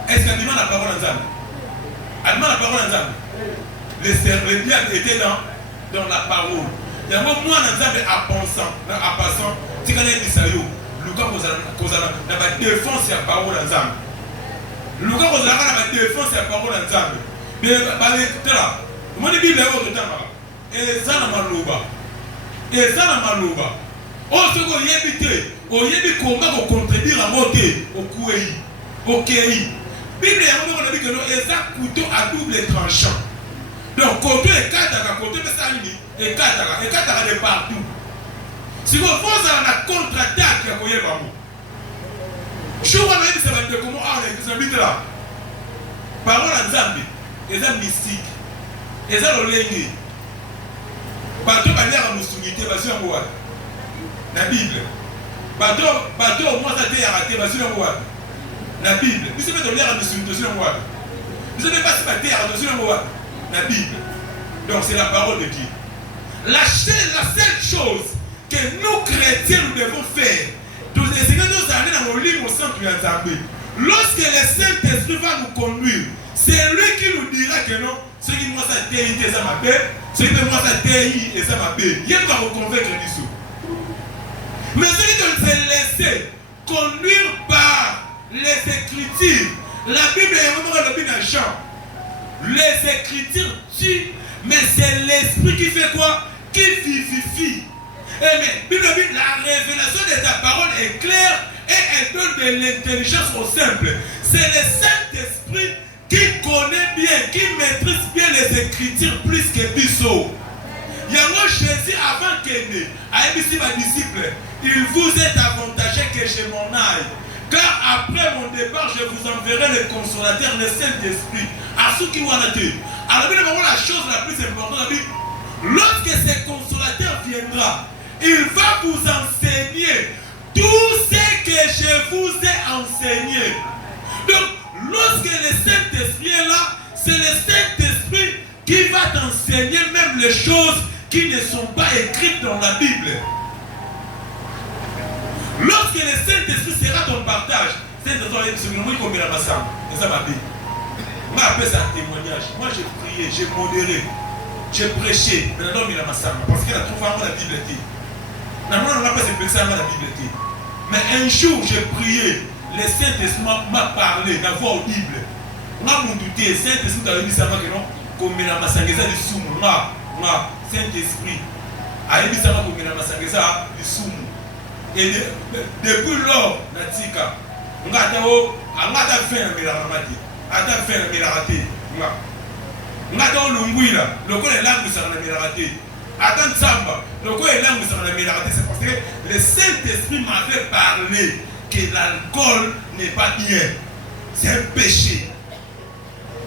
Est-ce qu'il demande la parole en Zambie? Elle demande la parole en Zambie. Le diable était dans la parole. Il y a un moment en Zambie à passant. Tu connais Isaïe. Luka kozala na ba défense ya parole nzambe. Luka kozala na ba défense ya parole nzambe. Mais ba lecteur, mon Bible est au temps. Et ça na maloba. O soko yebite, o yebi komba ko contredire la moté au kuei. OK. Bible est on dit que non, ça couteau à double tranchant. Donc côté et kataka côté de ça ni et kataka de partout. Si vous posez la contre-attaque, vous voyez pas. Je vois même ça va être comment on est là. Parole en Zambie, les hommes mystiques, les hommes lengue. Bateau va l'air à nous soumettre, va sur moi. La Bible. Bateau au moins ça t'est arrêté, va sur moi. La Bible. Vous savez de l'air à nous soumettre sur moi. Vous savez pas si va t'être à sur moi. La Bible. Donc c'est la parole de Dieu. La seule chose que nous chrétiens nous devons faire, c'est que nous allons dans nos livres au centre de Zambé. Lorsque le Saint-Esprit va nous conduire, c'est lui qui nous dira que non, ce qui moi ça t'est ça m'a fait, ce qui moi ça t'est et ça m'a fait. Il va vous convaincre du tout. Mais celui qui se laisser conduire par les Écritures, la Bible est vraiment le but d'un champ. Les Écritures tuent, mais c'est l'Esprit qui fait quoi? Qui vivifie. Et mais la révélation de ta parole est claire et elle donne de l'intelligence au simple. C'est le Saint-Esprit qui connaît bien, qui maîtrise bien les Écritures plus que Bissot. Il y a un Jésus avant qu'il n'ait, à ici ma disciple, il vous est avantagé que je m'en aille. Car après mon départ, je vous enverrai le consolateur, le Saint-Esprit. À ceux qui vont la terre. Alors, la chose la plus importante, lorsque ce consolateur viendra, il va vous enseigner tout ce que je vous ai enseigné. Donc, lorsque le Saint-Esprit est là, c'est le Saint-Esprit qui va t'enseigner même les choses qui ne sont pas écrites dans la Bible. Lorsque le Saint-Esprit sera ton partage, c'est On m'a appelé ça un témoignage. Moi j'ai prié, j'ai modéré, j'ai prêché. Maintenant il a ma salle. Parce qu'elle a trouvé vraiment la Bible. Normalement on n'a pas pensé à la Bible. Mais un jour j'ai prié. Le Saint-Esprit m'a parlé, la voix audible. On a mon douté, le Saint-Esprit a dit ça que non, comme la masangeza du soumou. Saint-Esprit a dit ça comme la masangeza du soumou. Et depuis lors, Natika, on a fait un miracle. On a fait un miracle. On a fait un miracle. Le coup est là où ça a miracle. Attends Samba, le coup est là où ça a miracle. C'est parce que le Saint-Esprit m'avait parlé que l'alcool n'est pas bien. C'est un péché.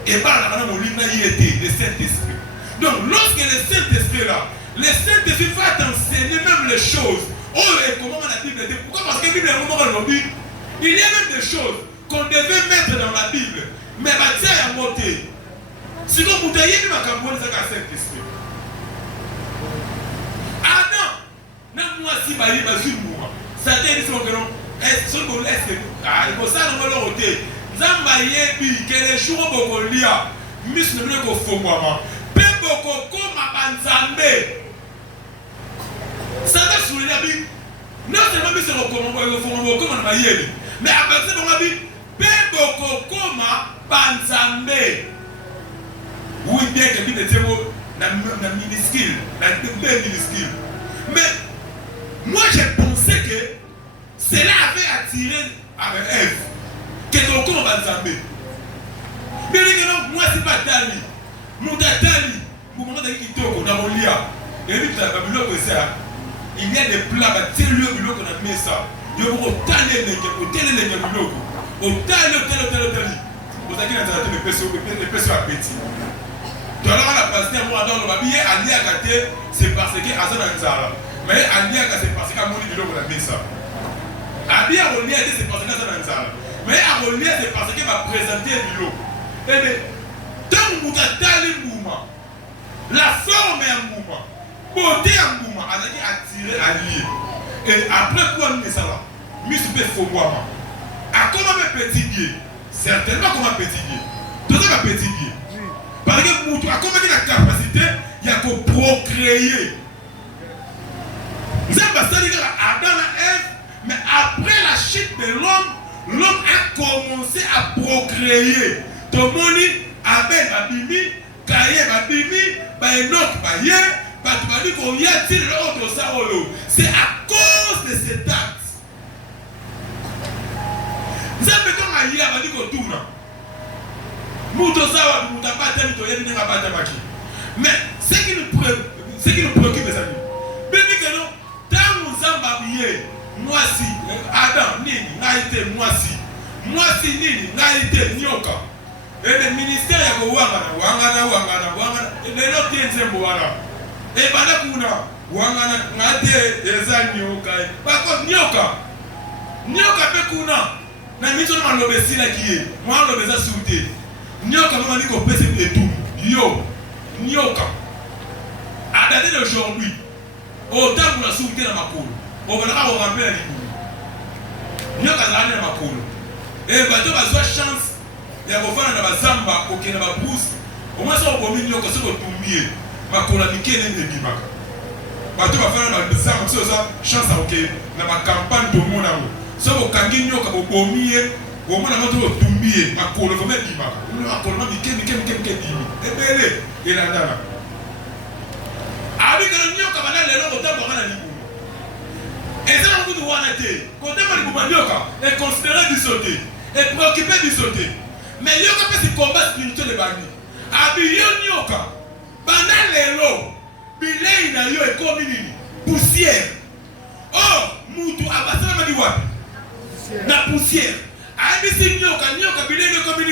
Et par là, mon livre y était, le Saint-Esprit. Donc, lorsque le Saint-Esprit est là, le Saint-Esprit va t'enseigner même les choses. Oh, et comment la Bible dit? Pourquoi? Parce que la Bible est un moment aujourd'hui. Il y a même des choses qu'on devait mettre dans la Bible. Mais Mathia a monté. Sinon, vous avez dit ma campagne, c'est le Saint-Esprit. Ah non! Moi, si je suis un mouvement, ça t'a dit que non. Est-ce que il faut ça dans le côté. Zamba yebi que les jours beaucoup lia. Miss ne veut que faut moi. Peu beaucoup comme banzambe. Ça va sur la vie. Non seulement miss le comme on yebi. Mais après ça on a dit peu beaucoup comme banzambe. Oui bien que bien était na minuscule, na minuscule. Mais moi j'ai pensé que cela avait attiré avec Ève. Quelqu'un comme Banzambe. Mais moi c'est pas Tali. Mon Tali. Mon moment de Kitoko, dans mon lia. Et puis tu as Babylone que ça. Il y a des plats, tel lieu qu'on a mis ça. Il y a beaucoup de talent, tel lieu. Au talent. Vous avez dit les personnes à petit. Tu as la pasteur, moi dans le babier, Ali a gâté, c'est parce que Azan a Nzara. Mais Ali a gâté, c'est parce qu'à mon niveau qu'on a mis ça. Ali a relié, c'est parce que Azan a Nzara. Mais à relié, c'est parce qu'il m'a présenté du lot. Eh bien, tant que vous avez le mouvement, la forme est un mouvement, beauté est un mouvement, elle a attiré allié. Et après quoi, nous ça là, nous sommes faux moi. À comment un petit pied? Certainement comme un petit pied. Tout ça un petit pied. Parce que pour toi, comment il a la capacité, il y a qu'à procréer. Nous avons passé Adam et Ève, mais après la chute de l'homme a commencé à procréer. Tout le monde dit, Abel Babimi, Kaye Babimi, Baenok Baye, Batubadi Koyati, l'autre Saolo. C'est à cause de cet acte. Nous avons besoin de dire, Abadi Kotouna. Moutosawa, Moutapata, Mitoyen, Nabata Maki. Mais ce qui nous préoccupe, mes amis, bien que nous, dans nous embabillés, moi si, Adam, Nini, Naïté, moi si, Nini, Naïté, Nyoka. Et le ministère est Wangana, et les autres tiennent Wangana. Et Badakuna, Wangana, Nate, Eza Nyoka. Par contre, Nyoka Pekuna, Namito Malobesila qui est, moi l'obesa souté. Nyoka m'a dit qu'on peut se tout. Yo, Nyoka. À dater d'aujourd'hui, autant pour la souté dans ma cour. On va la rappeler à l'île. Nyoka a dans ma cour. Et bateau va avoir chance. Il y a des gens qui ont zamba, qui ont des brousse. Au moins, ça va être Nyoka, ça va être mieux. Ma cour a mis qu'elle est bimaka. Bateau va faire des zamba, ça chance à ok. Dans ma campagne de mon amour. Ça va être Nyoka, au mieux. Au moins, on va tomber ma cour, on va mettre bimaka. On va mettre bimaka. Et bien, il est là. Avec le Nyoka, on va aller là, on va aller là. Et ça, on va aller quand on va aller considérer du sauté, et préoccupé du sauté. Mais Nyoka peut se combattre spirituel de Bani. Abiyo Nyoka, Bana Lelo, Bilei na yo et comme poussière. Oh, Moutou, Abasana m'a dit wapi? Na poussière. Abisi Nyoka, Bilei na comme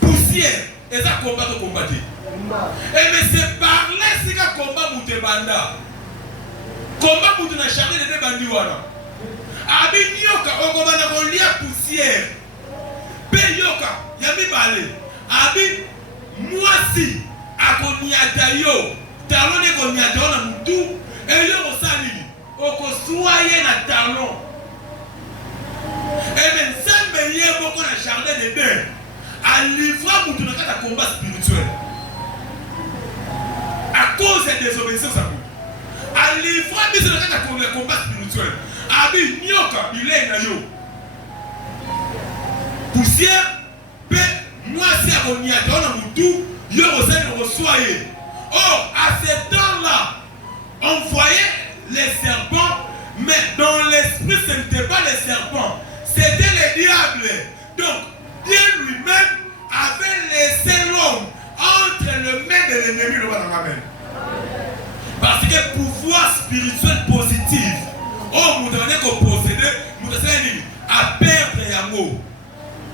poussière. Et ça combat au combattre. Et mais c'est par là que c'est combat Mouté Banda. Combat Moutou na chargé de Bandi wana. Abi Nyoka, Okobana Kolia poussière. Yoka, Yami Bale, Abi, moi si, Akoniata yo, talon et Koniata on a moutou, et yo osali, Okosuaye na talon. Et même ça me y est beaucoup na jardin de bain. à livrer un combat spirituel. À cause des désobéissances à vous. À livrer un combat spirituel. Abi nyoka bilei na yo. Poussière, pe moi si à Roniata, on a moutou, yo reçoyez. Or, à ce temps-là, on voyait les serpents, mais dans l'esprit, ce n'était pas les serpents, c'était les diables. Donc, Dieu lui-même avait laissé l'homme entre les mains de l'ennemi. Parce que pouvoir spirituel positif, oh, vous devez posséder, vous devez à perdre Yango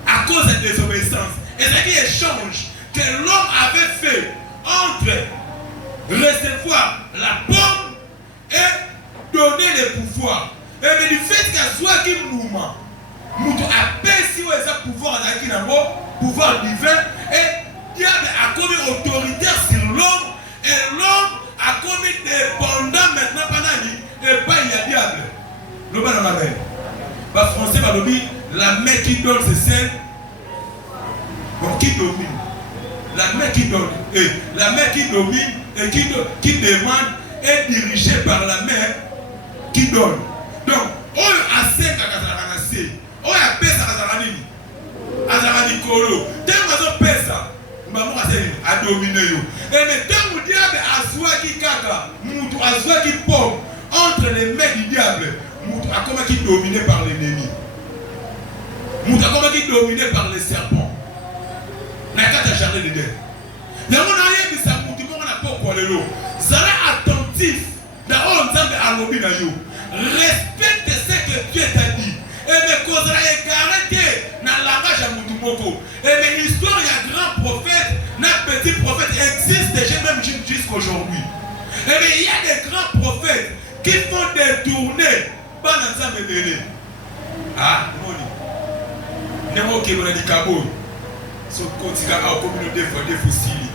à cause de la désobéissance. Et c'est qui échange que l'homme avait fait entre recevoir la pomme et donner le pouvoir. Et mais du fait qu'il y a soit qui mouvement, nous appelle si vous avez pouvoir pouvoir divin, et diable a commis autoritaire sur l'homme, et l'homme a commis dépendant maintenant pendant lui, et pas il y a diable. Le bas dans la main. Le français va le dire, la main qui donne c'est celle qui domine. La main qui donne, et la main qui domine et qui demande est dirigée par la main qui donne. Donc, on a 5 à Kazaranassé, on a pesa Kazarani, Azarani Kolo, tant qu'on pesa, maman a dominé. Et maintenant, vous diable a soit qui kaka, moutou a soit qui pomme entre les mains du diable, moutou a comment qui dominé par l'ennemi, moutou a comment qui dominé par les serpents. La carte a chargé dedans. Il y a mon arrière qui s'est mouti, on n'a pas pour le lot. Zara attentif, d'abord on s'en à l'objet d'ailleurs. Respecte ce que Dieu t'a dit. Et mais causera écarté dans la langage à Moutoumoko. Et mais l'histoire, il y a grand prophète, notre petit prophète existe déjà même jusqu'aujourd'hui. Et mais il y a des grands prophètes qui font des tournées. Pas dans ça, mais belé. Ah, non. N'est-ce pas qu'il y a des cabots? So kotika a communauté fondée fossile.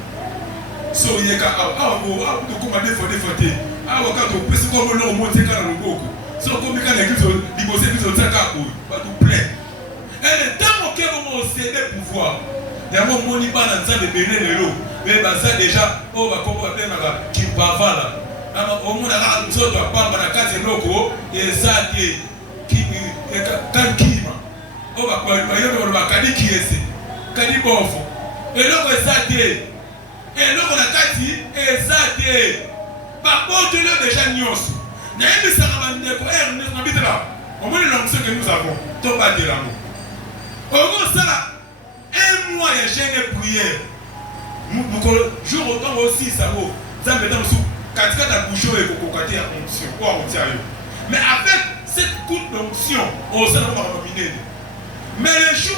So yeka a to commander fondé fondé. A waka to pesi ko lo monter kana loboko. So ko mi kana kizo libosé biso tsaka ko ba to plein. Et le temps auquel on cède pouvoir. D'abord mon ni bana nzambe bene lelo. Mais baza déjà o ba ko ba pema ki bavala. Ama o mona ka so to pamba na kati loko ezaki ki kankima. O ba ko ba yo ba kadiki ese. Kanibofo. Et là, on a dit. Et là, on a dit. Et ça dit. Par contre, là, déjà, nous sommes. Nous avons dit que on va l'onction que nous avons. Tout va dire l'amour. Au moins, ça, un mois, il y a gêné prière. Nous, jour autant aussi, ça vaut. Ça me donne sous. Quand tu as ta bouche et qu'on a onction. Mais avec cette coupe d'onction, on s'en va nominer. Mais le jour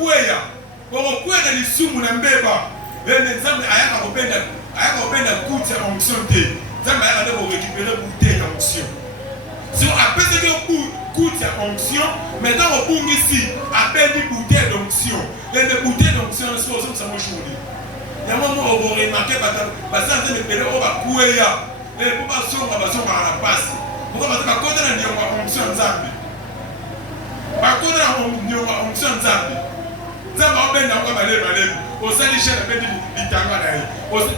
où on a pour que les sous na mbeba ben exemple ayaka kopenda kuti ya onction te nzambe ayaka de récupérer bouteille ya onction si on appelle que kuti ya onction maintenant on bungi ici appelle une bouteille d'onction et les bouteilles d'onction c'est aussi ça moi chouli ya moi on va remarquer parce que ça me pele on va couer ya et pour pas songa à la passe pour pas ka konda na ndio onction nzambe ba konda na ndio onction nzambe. Ça va bien dans comme aller aller au sein des chaînes de l'itanga là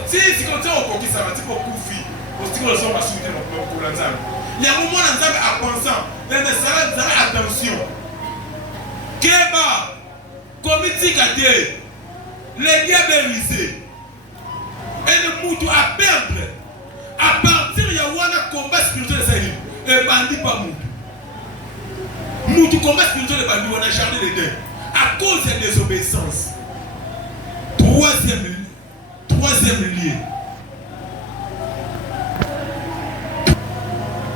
si comme ça on qui ça va tipo kufi au style de son masouté pour l'ensemble il y a un moment l'ensemble à pensant mais ça attention Keba comité cadé les diabolisés et le moutou à perdre à partir il y a un combat spirituel ça et bandit pas moutou combat spirituel de bandit on a chargé les deux à cause de désobéissance. Troisième lieu.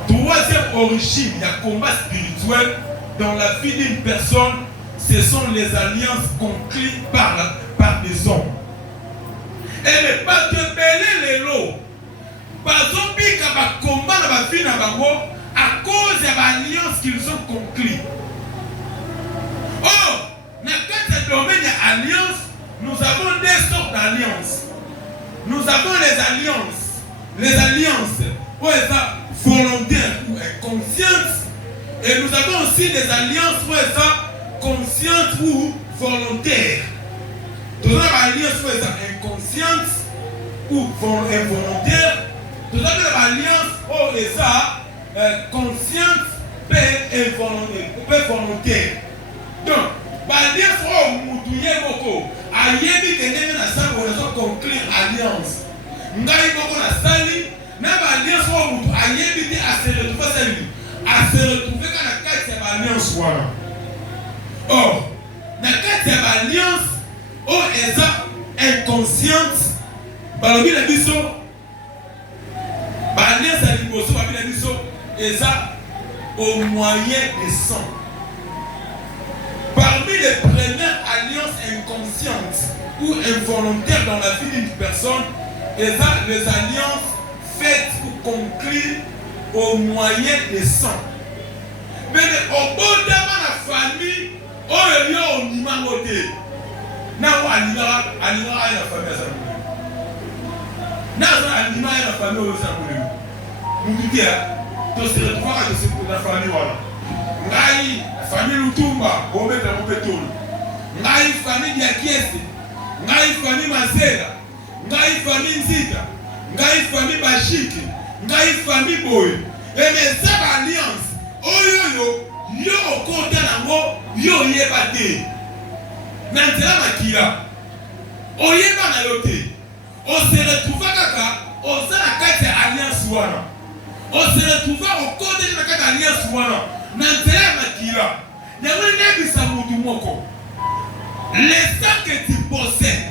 Troisième origine, il y a combat spirituel dans la vie d'une personne, ce sont les alliances conclues par des hommes. Et ne pas te mêler les lots. Par exemple, il y a un combat dans la vie à cause de l'alliance qu'ils ont conclue. Oh! Dans ce domaine d'alliance, nous avons deux sortes d'alliances. Nous avons les alliances où elles sont volontaires ou inconscientes. Et nous avons aussi des alliances où elles sont conscientes ou volontaires. Tout ça, l'alliance inconsciente ou involontaire. Tout ça, l'alliance est consciente et volontaire. Donc, l'alliance est ayebi kendenge na sango na conclure alliance. Ngai moko na sali na alliance wa mutu ayebi te a se retrouver kana kati ya alliance wana. Or, na kati ya alliance eza inconsciente balobi na biso alliance ya liboso babi na biso eza au moyen de sang. Parmi les premières alliances inconscientes ou involontaires dans la vie d'une personne, les alliances faites ou conclues au moyen de sang. Mais au bout de la famille, on est là au niveau de la famille. Ngai famille Lutumba, Bometa Mopetolo. Ngai famille Diakiese. Ngai famille Mazela. Ngai famille Nzita. Ngai famille Bashiki. Ngai famille Boy. Et mes alliances, yo okota nango, yo yebate. Nantela makila. Oyeba na yote. On se retrouve kaka, on se la kati alliance wana. On se retrouve au côté de la kati alliance wana. Nantela makila. Les sangs que tu possèdes